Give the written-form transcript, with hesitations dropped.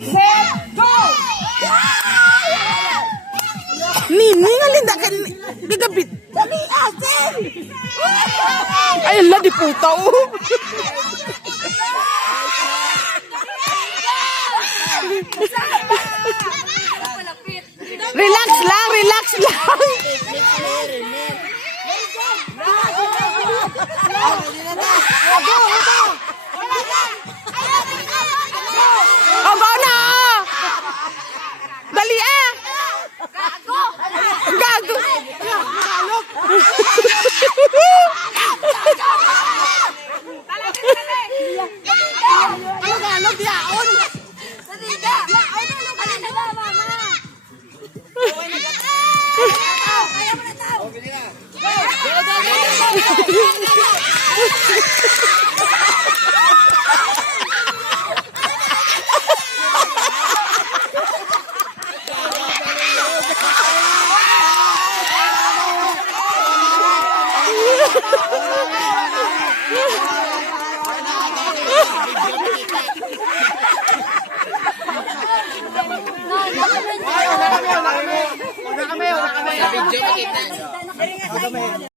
Set, go! Nini nga linda ka gigabit. Dali, asin! Ay, ala, di puta, oh. Relax lang, relax lang. Aba na! Dali ah! Gago! Tagalog yaon! Wala kami. Video makita.